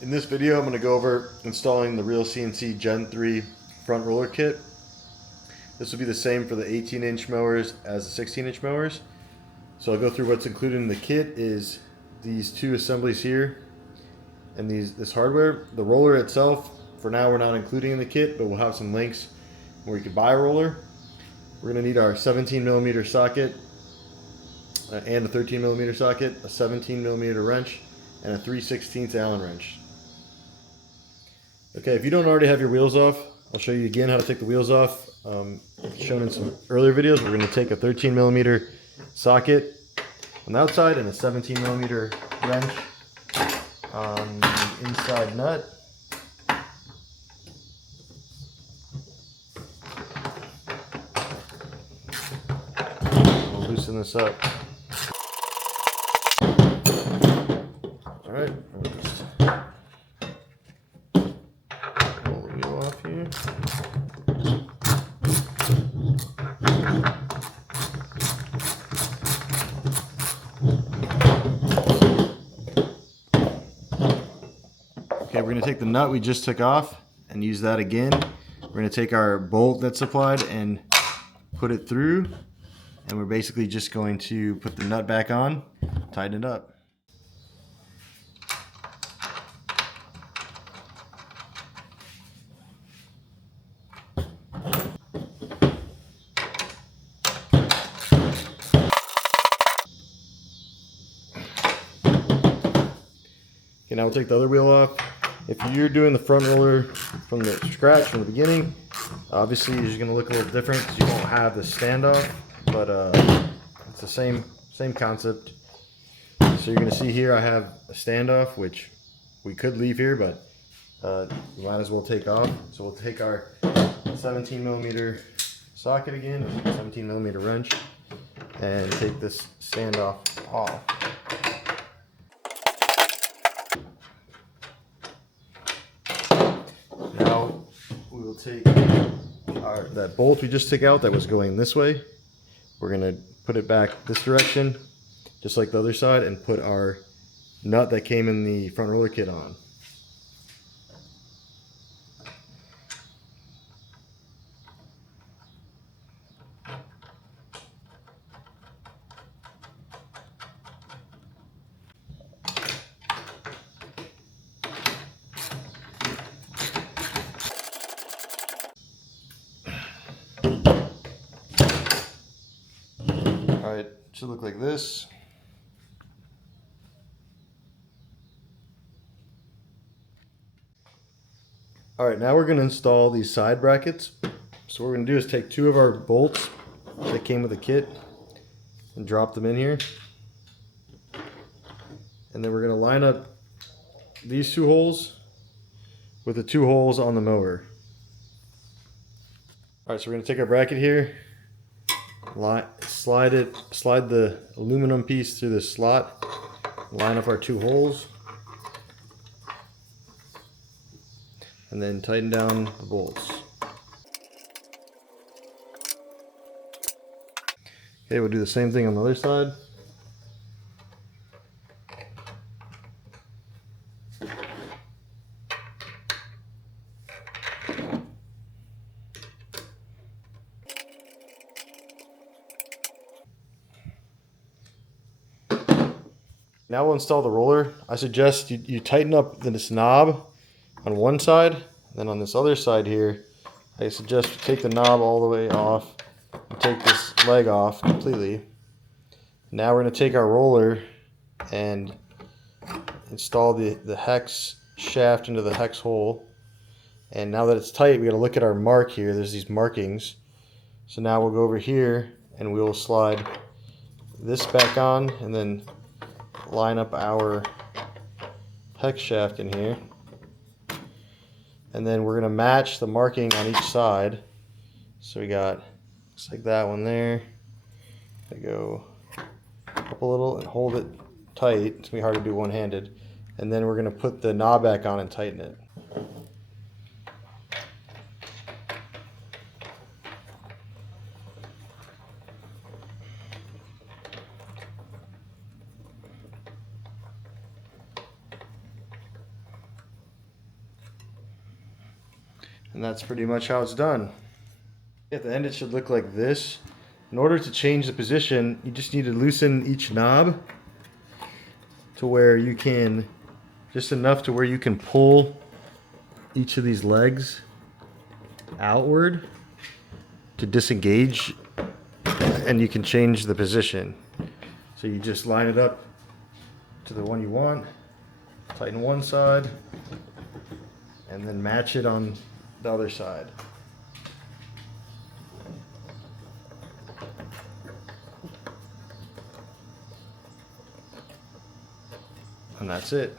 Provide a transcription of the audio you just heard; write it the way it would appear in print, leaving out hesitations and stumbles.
In this video, I'm going to go over installing the reelCNC Gen 3 front roller kit. This will be the same for the 18-inch mowers as the 16-inch mowers. So I'll go through what's included in the kit is these two assemblies here and this hardware. The roller itself, for now we're not including in the kit, but we'll have some links where you can buy a roller. We're going to need our 17mm socket and a 13mm socket, a 17mm wrench, and a 3/16 Allen wrench. Okay, if you don't already have your wheels off, I'll show you again how to take the wheels off. Shown in some earlier videos, we're going to take a 13mm socket on the outside and a 17mm wrench on the inside nut. We'll loosen this up. Alright, we'll just pull the wheel off here. Okay, we're going to take the nut we just took off and use that again. We're going to take our bolt that's supplied and put it through, and we're basically just going to put the nut back on, tighten it up. Okay, now we'll take the other wheel off. If you're doing the front roller from the scratch, from the beginning, obviously it's going to look a little different because you won't have the standoff, but it's the same concept. So you're going to see here I have a standoff, which we could leave here, but we might as well take off. So we'll take our 17mm socket again, 17mm wrench, and take this standoff off. Now we will take that bolt we just took out that was going this way. We're going to put it back this direction, just like the other side, and put our nut that came in the front roller kit on. Alright, should look like this. Alright, now we're going to install these side brackets. So what we're going to do is take two of our bolts that came with the kit and drop them in here. And then we're going to line up these two holes with the two holes on the mower. Alright, so we're going to take our bracket here, slide the aluminum piece through the slot, line up our two holes, and then tighten down the bolts. Okay, we'll do the same thing on the other side. Now we'll install the roller. I suggest you tighten up this knob on one side, then on this other side here, I suggest you take the knob all the way off and take this leg off completely. Now we're going to take our roller and install the hex shaft into the hex hole. And now that it's tight, we got to look at our mark here. There's these markings. So now we'll go over here and we'll slide this back on and then line up our hex shaft in here, and then we're going to match the marking on each side. So we got, looks like that one there. I go up a little and hold it tight. It's going to be hard to do one-handed. And then we're going to put the knob back on and tighten it. And that's pretty much how it's done. At the end it should look like this. In order to change the position, you just need to loosen each knob to where you can, just enough to where you can pull each of these legs outward to disengage, and you can change the position. So you just line it up to the one you want, tighten one side, and then match it on the other side. And that's it.